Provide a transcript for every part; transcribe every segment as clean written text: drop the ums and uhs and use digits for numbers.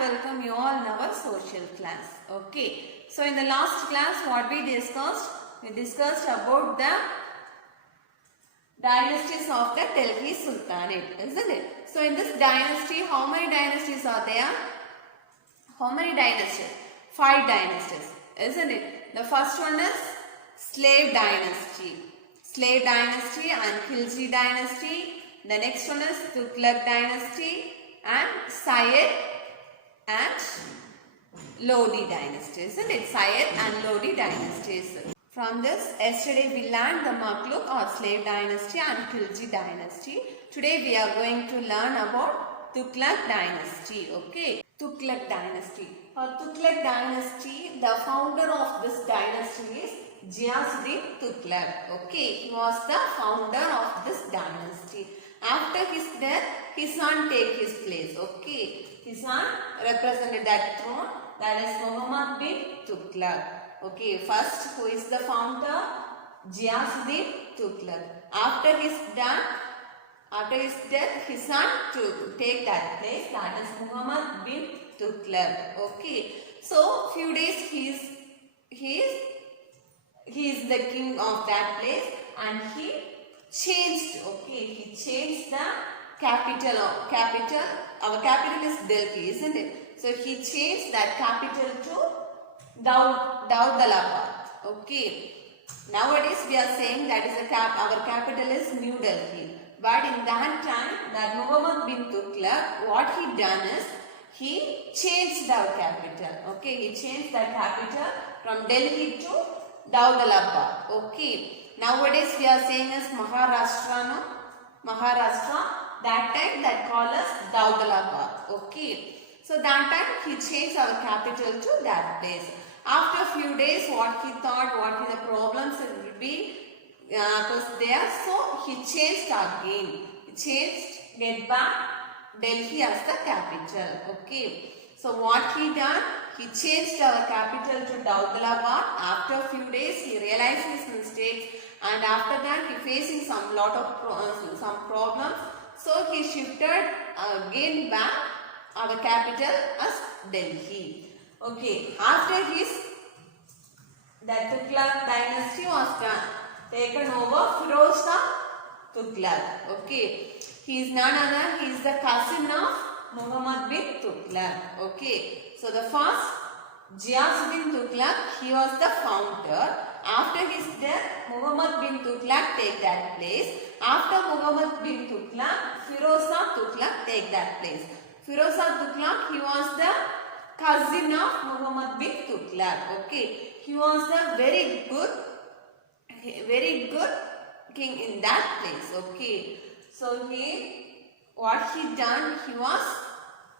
welcome you all in our social class. Okay, so in the last class what we discussed about the dynasties of the Delhi Sultanate, isn't it? So in this dynasty, how many dynasties are there? How many dynasties? 5 dynasties, isn't it? The first one is slave dynasty and Khilji dynasty. The next one is Tughlaq dynasty and Sayyid and Lodi dynasty, isn't it? Sayyid and Lodi dynasties. From this, yesterday we learned the Maghluk or slave dynasty and Khilji dynasty. Today we are going to learn about Tughlaq dynasty. Okay, Tughlaq dynasty. For Tughlaq dynasty, the founder of this dynasty is Ghiyasuddin Tughlaq. Okay, he was the founder of this dynasty. After his death, his son take his place. Okay, his son represented that throne, that is Muhammad bin Tughlaq. Okay, first who is the founder? Ghiyasuddin Tughlaq. After his death, his son to take that place, that is Muhammad bin Tughlaq. Okay, so few days he is the king of that place, and he changed. Okay, he changed the capital. Our capital is Delhi, isn't it? So he changed that capital to Daudalabad. Okay, nowadays we are saying that is our capital is New Delhi. But in that time, that Muhammad bin Tughlaq, what he done is he changed our capital. Okay, he changed the capital from Delhi to Daudalabad. Okay. Nowadays we are saying as Maharashtra, no? Maharashtra. That time that called as Daudalabad. Okay. So that time he changed our capital to that place. After a few days, what he thought, what the problems will be was there. So he changed again. He changed, get back Delhi as the capital. Okay. So what he done? He changed our capital to Daudalabad. After a few days, he realized his mistakes. And after that, he facing some problems. So he shifted again back our capital as Delhi. Okay. After that Tughlaq dynasty was taken over, Firoz Shah Tughlaq. Okay. He is none other. He is the cousin of Muhammad bin Tughlaq. Okay. So the first Ghiyasuddin Tughlaq, he was the founder. After his death, Muhammad bin Tughlaq take that place. After Muhammad bin Tughlaq, Firoz Shah Tughlaq take that place. Firoz Shah Tughlaq, he was the cousin of Muhammad bin Tughlaq. Okay, he was the very good king in that place. Okay, so what he done, he was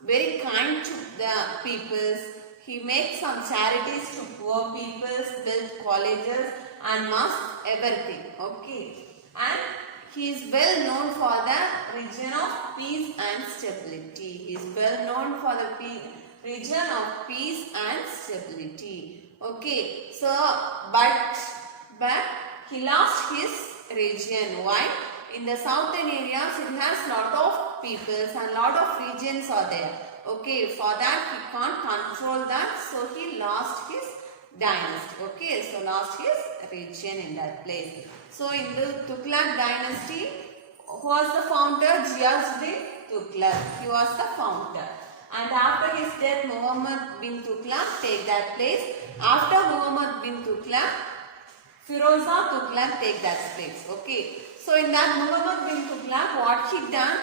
very kind to the peoples. He made some charities to poor people, built colleges and mosques, everything. Okay. And he is well known for the region of peace and stability. He is well known for the region of peace and stability. Okay. So, but he lost his region. Why? In the southern areas, it has lot of peoples and lot of regions are there. Okay, for that he can't control that, so he lost his dynasty. Okay, so lost his region in that place. So in the Tughlaq dynasty, who was the founder? Ghiyasuddin Tughlaq. He was the founder. And after his death, Muhammad bin Tughlaq take that place. After Muhammad bin Tughlaq, Firoz Shah Tughlaq take that place. Okay, so in that Muhammad bin Tughlaq, what he done?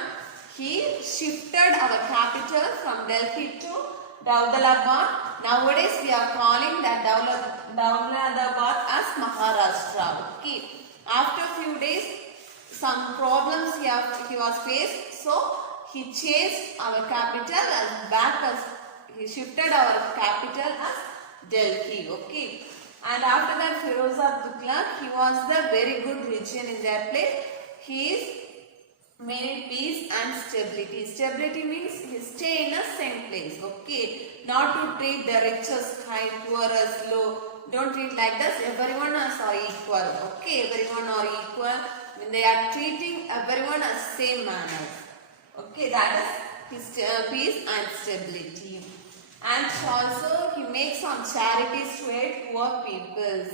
He shifted our capital from Delhi to Daudalabad. Nowadays we are calling that Daudalabad as Maharashtra. Okay. After a few days, some problems he was faced. So he changed our capital he shifted our capital as Delhi. Okay. And after that, Firoz Shah Tughlaq, he was the very good region in that place. He is made peace and stability. Stability means he stay in a same place. Okay, not to treat the richest high, poorest low. Don't treat like this. Everyone are equal. Okay, everyone are equal. When they are treating everyone as same manner. Okay, that is peace and stability. And also he makes some charities to help poor peoples.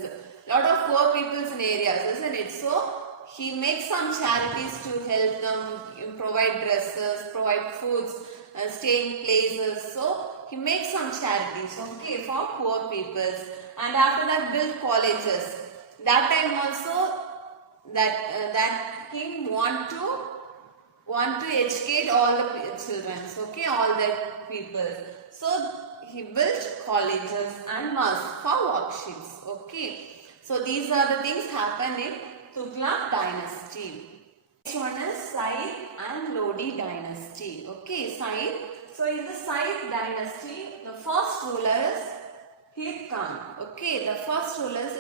Lot of poor peoples in areas, isn't it? So he makes some charities to help them, provide dresses, provide foods, staying places. So he makes some charities, okay, for poor peoples. And after that, build colleges. That time also, that king want to educate all the children, okay, all the people. So he built colleges and mosques for workshops, okay. So these are the things happened in Tughlaq dynasty. Next one is Said and Lodi dynasty, okay. Said. So in the Said dynasty, the first ruler is Hir Khan, okay. The first ruler is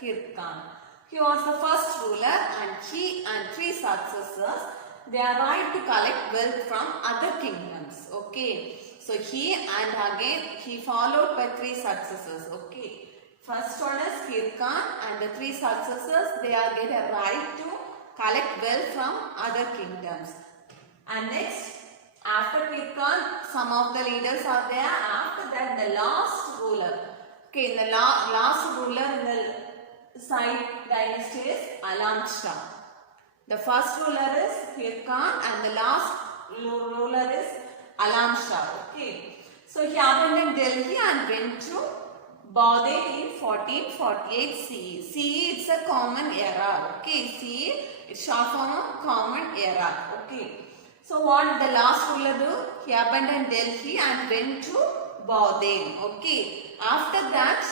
Hir Khan. He was the first ruler, and he and three successors, they are right to collect wealth from other kingdoms, okay. So he and again he followed by three successors, okay. First one is Hir Khan, and the three successors, they are get a right to collect wealth from other kingdoms. And next, after Hir Khan, some of the leaders are there. After that, the last ruler, okay, the last ruler in the Said dynasty is Alam Shah. The first ruler is Hir Khan and the last ruler is Alam Shah. Okay. So he abandoned Delhi and went to Baghdad in 1448 CE. CE it's a common era. Okay. CE it's short form of common era. Okay. So what did the last ruler do? He abandoned Delhi and went to Baghdad. Okay. After that,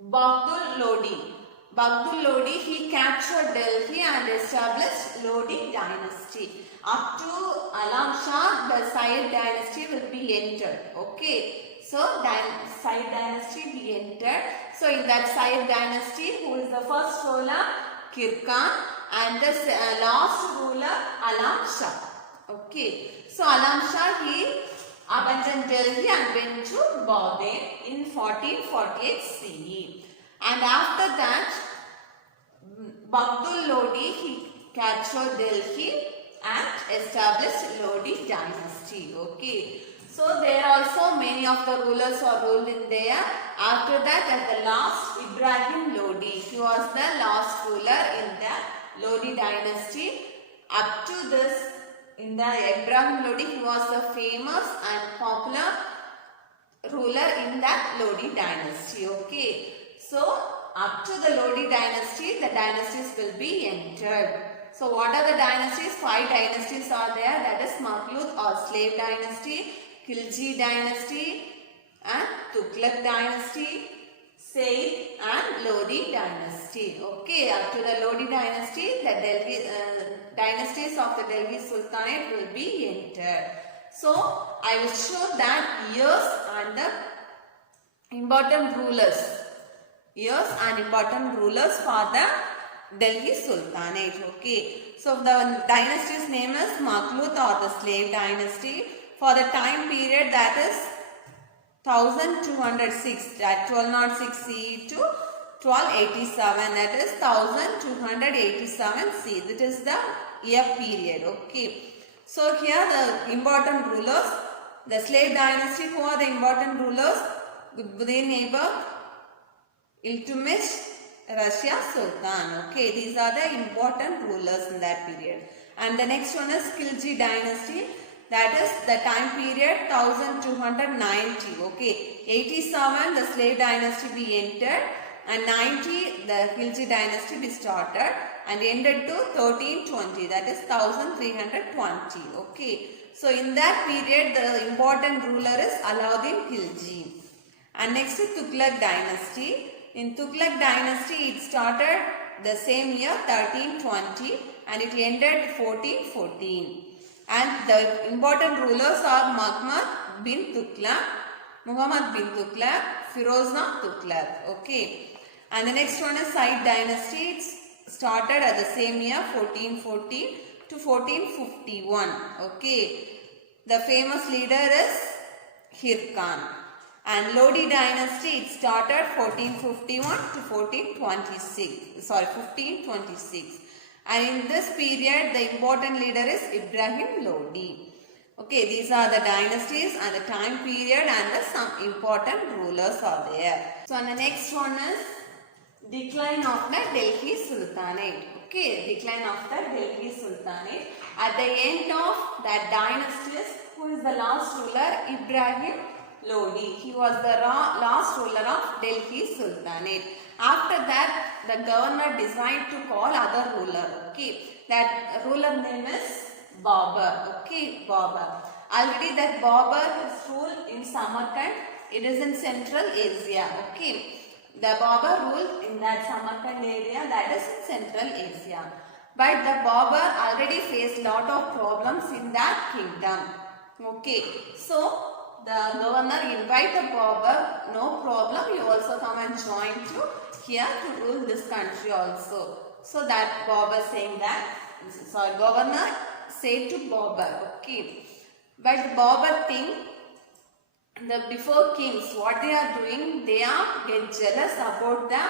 Baghdad Lodi, he captured Delhi and established Lodi dynasty. Up to Alam Shah, the Said dynasty will be entered. Okay. So, Said dynasty be entered. So, in that Said dynasty, who is the first ruler? Hir Khan, and the last ruler, Alam Shah. Okay. So, Alam Shah, he abandoned Delhi and went to Baghdad in 1448 CE. And after that, Baghdad Lodi, he captured Delhi and established Lodi dynasty. Okay. So there also many of the rulers are ruled in there. After that, at the last, Ibrahim Lodi. He was the last ruler in the Lodi dynasty. Up to this, in the Ibrahim Lodi, he was the famous and popular ruler in that Lodi dynasty. Okay. So up to the Lodi dynasty, the dynasties will be entered. So what are the dynasties? 5 dynasties are there. That is Mamluk or slave dynasty, Khilji dynasty, and Tughlaq dynasty, Said and Lodi dynasty. Okay, up to the Lodi dynasty, the Delhi dynasties of the Delhi Sultanate will be entered. So I will show that years and the important rulers. Years and important rulers for the Delhi Sultanate. Okay. So the dynasty's name is Mamluk or the slave dynasty. For the time period, that is 1206, that 1206 CE to 1287, that is 1287 CE. That is the year period. Okay. So here the important rulers, the slave dynasty, who are the important rulers? Gulbuddin Aibak, Iltutmish, Russia Sultan. Okay, these are the important rulers in that period. And the next one is Khilji dynasty. That is the time period 1290. Okay, 87 the slave dynasty be entered, and 90 the Khilji dynasty be started and ended to 1320. That is 1320. Okay, so in that period the important ruler is Alauddin Khilji. And next is Tughlaq dynasty. In Tughlaq dynasty, it started the same year 1320 and it ended 1414. And the important rulers are Muhammad bin Tughlaq, Firozshah Tughlaq. Okay. And the next one is Said dynasty. It started at the same year 1414 to 1451. Okay. The famous leader is Hir Khan. And Lodi dynasty, it started 1451 to 1526. And in this period, the important leader is Ibrahim Lodi. Okay, these are the dynasties and the time period and some important rulers are there. So, and the next one is decline of the Delhi Sultanate. Okay, decline of the Delhi Sultanate. At the end of that dynasty, who is the last ruler? Ibrahim Lodi. He was the last ruler of Delhi Sultanate. After that, the governor decided to call other ruler. Okay, that ruler name is Babur. Okay, Babur. Already that Babur has ruled in Samarkand. It is in Central Asia. Okay. The Babur ruled in that Samarkand area, that is in Central Asia. But the Babur already faced lot of problems in that kingdom. Okay. So the governor invited the Babur, no problem, you also come and join to here to rule this country also. So that Babur saying that, sorry, governor said to Babur, okay. But the Babur think, the before kings, what they are doing, they are get jealous about the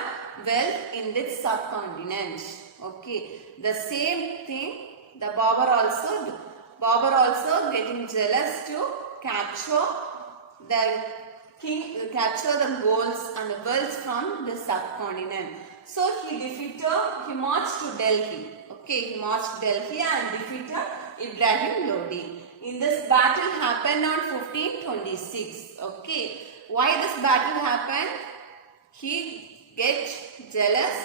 wealth in this subcontinent. Okay, the same thing the Babur also do. Babur also getting jealous to capture the king, capture the golds and the wealth from the subcontinent. So he marched to Delhi. Okay, he marched to Delhi and defeated Ibrahim Lodi. In this battle happened on 1526. Okay, why this battle happened? He get jealous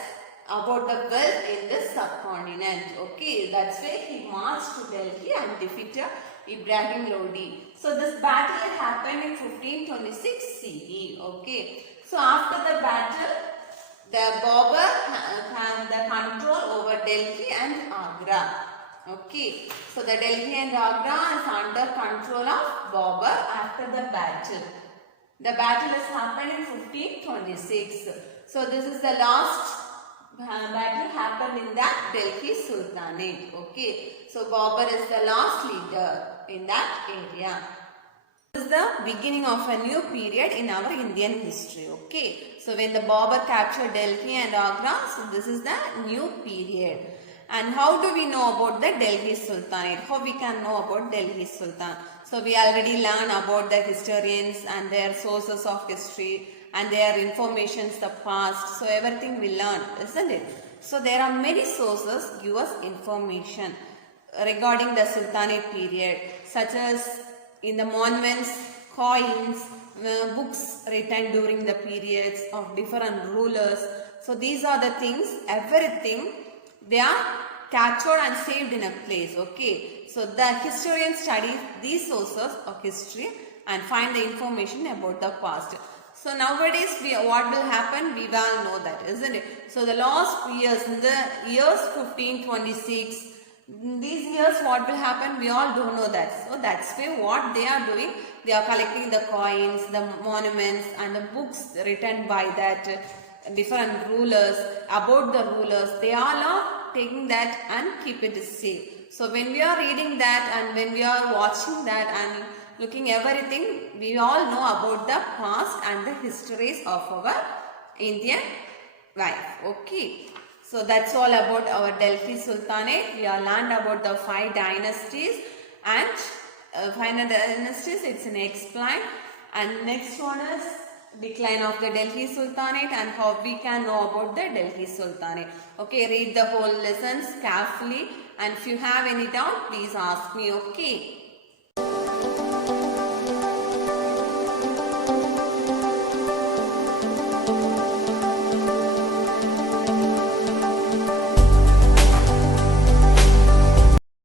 about the wealth in this subcontinent. Okay, that's why he marched to Delhi and defeated Ibrahim Lodi. So this battle happened in 1526 CE. Okay, so after the battle, the Babur had the control over Delhi and Agra. Okay, so the Delhi and Agra is under control of Babur after the battle. The battle has happened in 1526. So this is the last battle happened in that Delhi Sultanate. Okay, so Babur is the last leader in that area. This is the beginning of a new period in our Indian history. Okay, so when the Babur captured Delhi and Agra, so this is the new period. And how do we know about the Delhi Sultanate? How we can know about Delhi Sultan? So we already learned about the historians and their sources of history and their informations, the past. So everything we learn, isn't it? So there are many sources give us information regarding the Sultanate period, such as in the monuments, coins, books written during the periods of different rulers. So these are the things, everything they are captured and saved in a place. Okay, so the historian studies these sources of history and find the information about the past. So nowadays what will happen, we will know that, isn't it? So the last years, in the years 1526, these years what will happen, we all don't know that. So that's why what they are doing, they are collecting the coins, the monuments and the books written by that different rulers, about the rulers. They all are taking that and keep it safe. So when we are reading that and when we are watching that and looking everything, we all know about the past and the histories of our Indian life. Okay, so that's all about our Delhi Sultanate. We have learned about the 5 dynasties and 5 dynasties, it's an explain. And next one is decline of the Delhi Sultanate and how we can know about the Delhi Sultanate. Okay, read the whole lessons carefully and if you have any doubt, please ask me. Okay.